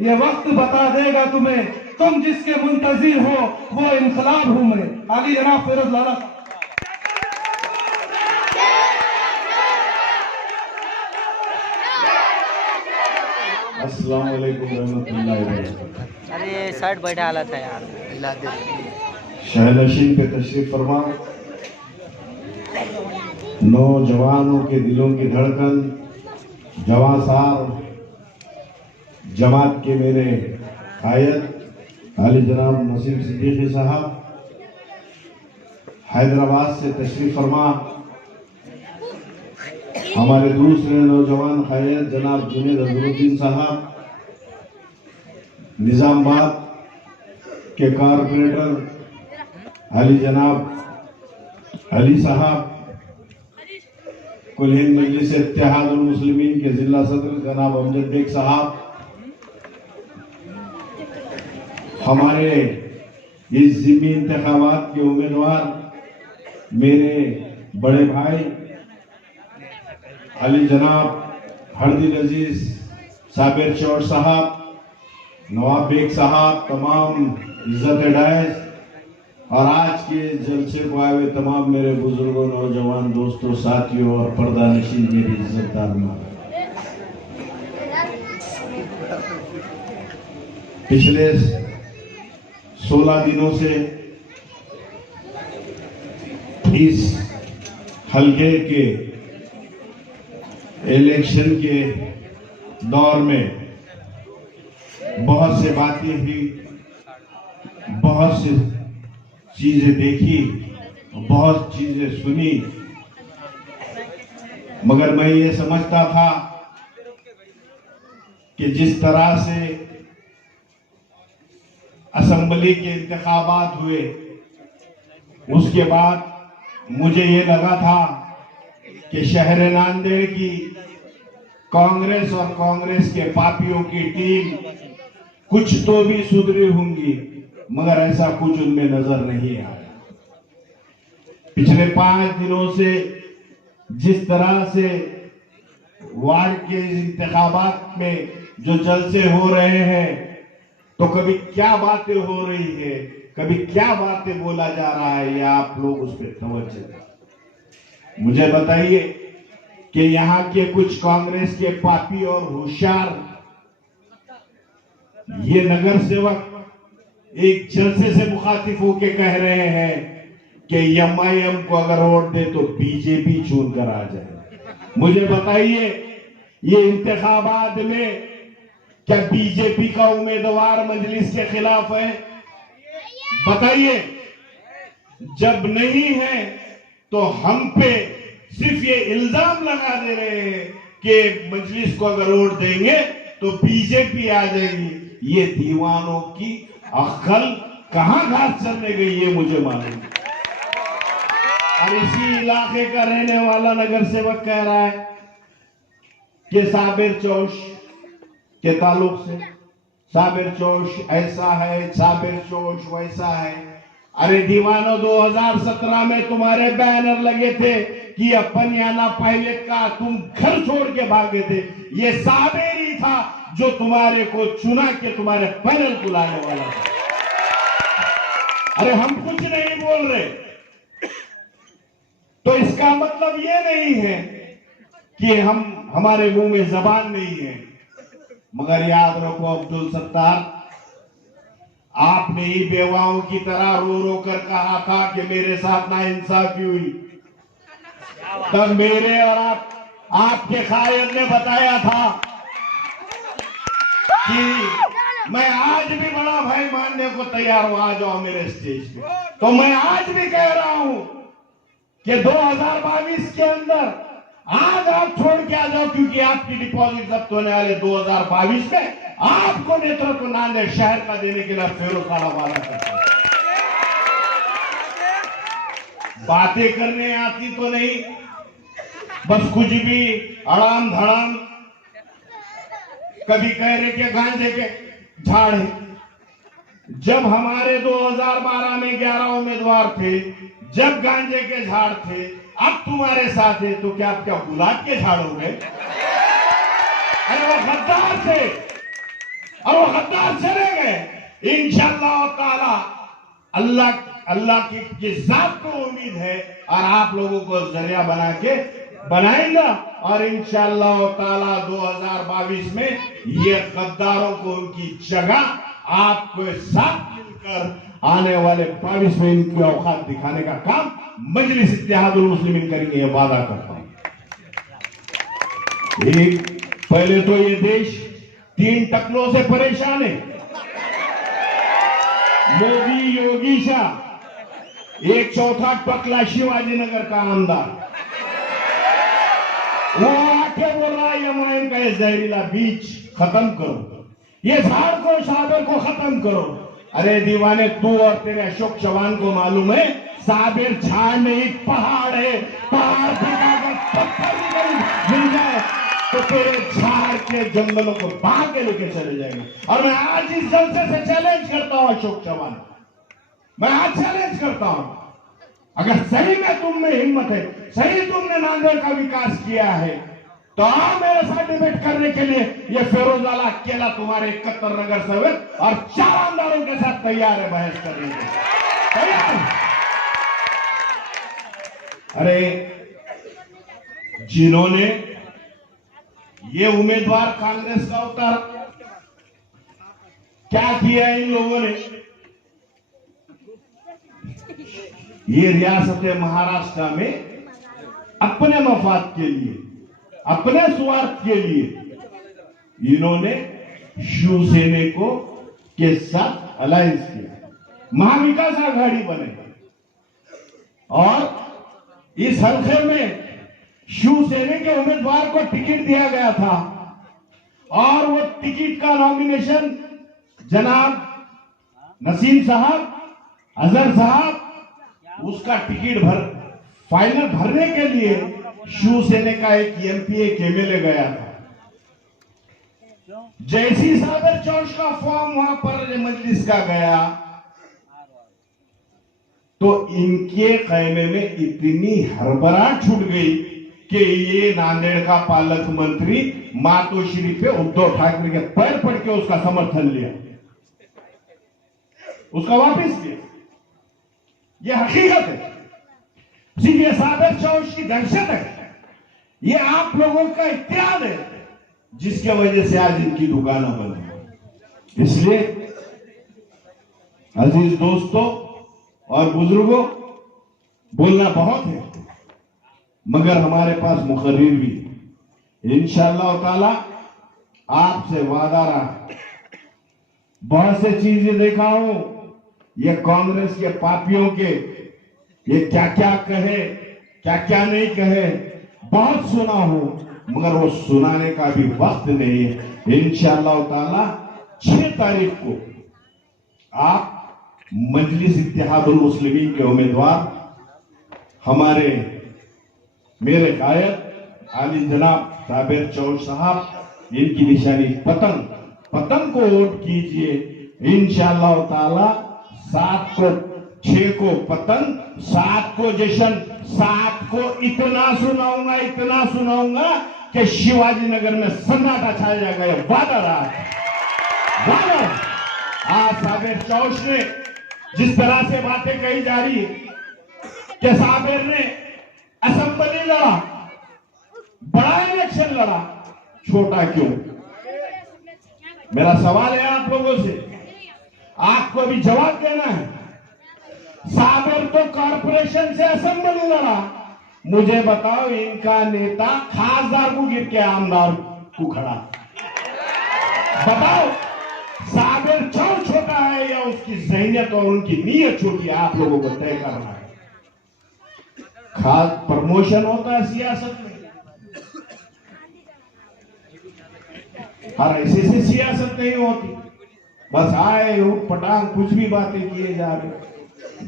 ये वक्त बता देगा तुम्हें, तुम जिसके मुंतजिर हो वो इनकलाब हूं मैं। आगे जनाब फिरोज लाला। अस्सलाम वालेकुम रहमतुल्लाहि व बरकातहू। अरे साइड बैठा हालत है यार, हिला दे। शहनशीन पे तशरीफ फरमा। नौजवानों के दिलों की धड़कन, जवासार जमात के मेरे कायद आली जनाब नसीम सिद्दीकी साहब, हैदराबाद से तशरीफ फरमा। हमारे दूसरे नौजवान कायद जनाब जुनेद अजहरुद्दीन साहब, निजामाबाद के कारपोरेटर अली जनाब अली साहब, कुल हिंद मजलिस इत्तेहादुल मुस्लिमीन के जिला सदर जनाब अमजद बेग साहब, हमारे इस ज़िम्मी इंतखाबात के उम्मीदवार मेरे बड़े भाई अली जनाब हरदिल अजीज साबिर चौड़ साहब, नवाब बेग साहब, तमाम इज्जत डायस और आज के जलसे को आए हुए तमाम मेरे बुजुर्गों, नौजवान दोस्तों, साथियों और पर्दा नशीन मेरी इज्जतदार मां। पिछले 16 दिनों से इस हल्के के इलेक्शन के दौर में बहुत से बातें हुई, बहुत सी चीजें देखी, बहुत चीजें सुनी, मगर मैं ये समझता था कि जिस तरह से असेंबली के इंतखाबात हुए उसके बाद मुझे ये लगा था कि शहर नांदेड़ की कांग्रेस और कांग्रेस के पापियों की टीम कुछ तो भी सुधरी होंगी, मगर ऐसा कुछ उनमें नजर नहीं आया। पिछले 5 दिनों से जिस तरह से वार्ड के इंतखाबात में जो जलसे हो रहे हैं, तो कभी क्या बातें हो रही है, कभी क्या बातें बोला जा रहा है, ये आप लोग उस पर तवज्जो दें। मुझे बताइए कि यहाँ के कुछ कांग्रेस के पापी और होशियार ये नगर सेवक एक जलसे से मुखातिब होके कह रहे हैं कि एमआईएम को अगर वोट दे तो बीजेपी चुन कर आ जाए। मुझे बताइए, ये इंतखाबात में क्या बीजेपी का उम्मीदवार मजलिस के खिलाफ है? बताइए। जब नहीं है तो हम पे सिर्फ ये इल्जाम लगा दे रहे हैं कि मजलिस को अगर वोट देंगे तो बीजेपी आ जाएगी। ये दीवानों की अक्ल कहां घास चलने गई, ये मुझे मालूम। और इसी इलाके का रहने वाला नगर सेवक कह रहा है कि साबिर चौश के ताल्लुक से साबिर चौश ऐसा है, साबिर चौश वैसा है। अरे दीवानों, 2017 में तुम्हारे बैनर लगे थे कि अपन याना पायलट का तुम घर छोड़ के भागे थे। ये साबिर ही था जो तुम्हारे को चुना के तुम्हारे पैनल को लाने वाला था। अरे हम कुछ नहीं बोल रहे, तो इसका मतलब ये नहीं है कि हमारे मुंह में जबान नहीं है। मगर याद रखो अब्दुल सत्तार, आपने ही बेवाओं की तरह रो रो कर कहा था कि मेरे साथ नाइंसाफी हुई। तब मेरे और आपके कायद ने बताया था कि मैं आज भी बड़ा भाई मानने को तैयार हूं, आ जाओ मेरे स्टेज पे। तो मैं आज भी कह रहा हूं कि 2022 के अंदर आज आप छोड़ के आ जाओ, क्योंकि आपकी डिपॉजिट जब्त होने वाले 2022 में आपको नेतृत्व नांदेड़ शहर का देने के लिए फेरों का हवाला करता है। बातें करने आती तो नहीं, बस कुछ भी अड़ाम धड़ाम। कभी कह रहे कि गांजे के झाड़ है। जब हमारे 2012 में 11 उम्मीदवार थे, जब गांजे के झाड़ थे, अब तुम्हारे साथ है, तो क्या गुलाब के झाड़ हो गए? अरे वो गद्दार थे, और वो गद्दार चले गए। इंशाअल्लाह ताला अल्लाह की जात को उम्मीद है और आप लोगों को जरिया बना के बनाएगा और इंशाअल्लाह ताला 2022 में ये गद्दारों को उनकी जगह आपको साथ मिलकर आने वाले 22 में इनकी औकात दिखाने का काम मजलिस इत्तेहादुल मुस्लिमीन करेंगे, ये वादा करता हूं। पहले तो ये देश 3 टकलों से परेशान है, मोदी योगी शाह, एक चौथा टकला शिवाजी नगर का आमदार, वो आके बोल रहा है एमआईएम का ये जहरीला बीज खत्म करो, ये झाड़ को साबिर को खत्म करो। अरे दीवाने, तू और तेरे अशोक चौहान को मालूम है साबिर झाड़ नहीं पहाड़ है, पहाड़ पे अगर पत्थर भी मिल जाए तो तेरे झाड़ के जंगलों को भाग के लेके चले जाएंगे। और मैं आज इस जलसे से चैलेंज करता हूं अशोक चौहान, मैं आज चैलेंज करता हूं, अगर सही में तुम में हिम्मत है, सही तुमने नांदेड़ का विकास किया है तो आओ मेरे साथ डिबेट करने के लिए। ये फिरोज लाला अकेला तुम्हारे 71 नगर सेवक और 4 आमदारों के साथ तैयार है बहस करने के, तैयार। अरे जिन्होंने ये उम्मीदवार कांग्रेस का उतारा, क्या किया इन लोगों ने? ये रियासत महाराष्ट्र में अपने मफाद के लिए, अपने स्वार्थ के लिए इन्होंने शिवसेना को के साथ अलायंस किया, महाविकास आघाड़ी बने और इस हल्के में शिवसेना के उम्मीदवार को टिकट दिया गया था और वो टिकट का नॉमिनेशन जनाब नसीम साहब, अजहर साहब, उसका टिकट फाइनल भरने के लिए शिवसेना का एक एमपी एक एमएलए गया था। जैसी साबिर चौश का फॉर्म वहां पर मजलिस का गया तो इनके खैमे में इतनी हड़बड़ाहट छूट गई कि ये नांदेड़ का पालक मंत्री मातोश्री पे उद्धव ठाकरे के पैर पड़ के उसका समर्थन लिया, उसका वापिस किया। ये हकीकत है, सिर्फ ये साबिर चौश की दहशत है, ये आप लोगों का इत्याद है जिसके वजह से आज इनकी दुकानें बंद है। इसलिए अजीज दोस्तों और बुजुर्गों, बोलना बहुत है मगर हमारे पास मुकर्रिर भी। इंशाअल्लाह ताला आपसे वादा रहा, बहुत से चीजें देखा हूं, ये कांग्रेस के पापियों के ये क्या क्या कहे क्या क्या नहीं कहे बहुत सुना हूं, मगर वो सुनाने का भी वक्त नहीं है। इंशाअल्लाह ताला 6 तारीख को आप मजलिस इत्तेहादुल मुस्लिमीन के उम्मीदवार हमारे मेरे गायक आली जनाब साबिर चौश साहब, इनकी निशानी पतंग को वोट कीजिए। इंशाअल्लाह ताला 7 को 6 को पतंग, 7 को जश्न, 7 को इतना सुनाऊंगा कि शिवाजी नगर में सन्नाटा छा जाएगा। ये वादा रहा है, वादा। आज साबिर चौश ने जिस तरह से बातें कही जा रही है कि साबिर ने असेंबली लड़ा, बड़ा इलेक्शन लड़ा, छोटा क्यों? मेरा सवाल है आप लोगों से, आपको भी जवाब देना है। साबिर तो कॉर्पोरेशन से असेंबली लड़ा, मुझे बताओ इनका नेता खासदार को गिर के आमदार को खड़ा, बताओ साबिर चौश छोटा है या उसकी जहनियत और उनकी नीयत छोटी है? आप लोगों को तय करना है। खास प्रमोशन होता है सियासत में, हर ऐसे से सियासत नहीं होती, बस आए उठ पटांग कुछ भी बातें किए जा रहे,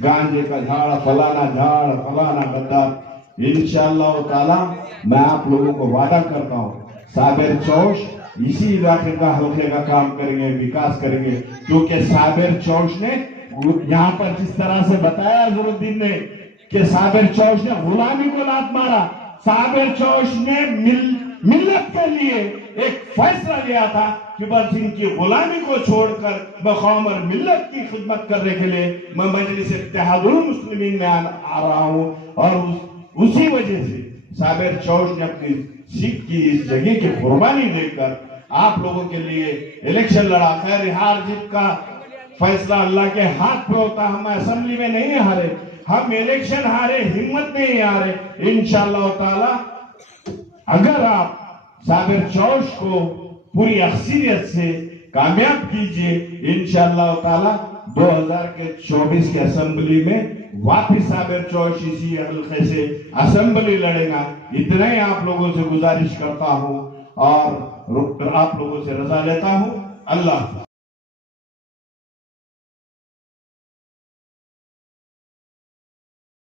गांजे का झाड़, फलाना गद्दार। इंशाअल्लाह ताला मैं आप लोगों को वादा करता हूं, साबिर चौश इसी इलाके का हल्के का काम करेंगे, विकास करेंगे, क्योंकि साबिर चौश ने यहां पर जिस तरह से बताया अजहरुद्दीन ने कि साबिर चौश ने गुलामी को लात मारा, साबिर चौश ने मिल्लत के लिए एक फैसला लिया था कि बस इनकी गुलामी को छोड़कर मैं कौम और मिल्लत की खिदमत करने के लिए मैं मजलिस इत्तेहादुल मुस्लिमीन में आ रहा हूँ। और उसी वजह से साबिर चौश ने अपनी सीट की इस जगह की कुर्बानी देकर आप लोगों के लिए इलेक्शन लड़ा। खैर हार जीत का फैसला अल्लाह के हाथ पे होता। हम असेंबली में नहीं हारे, हम इलेक्शन हारे, हिम्मत नहीं हारे। इंशाअल्लाह ताला अगर आप साबिर चौश को पूरी अक्सरियत से कामयाब कीजिए, इंशाअल्लाह ताला 2024 के असेंबली में वापिस साबिर चौश इसी हल्के से असेंबली लड़ेगा। इतना ही आप लोगों से गुजारिश करता हूं और आप लोगों से रजा लेता हूं। अल्लाह।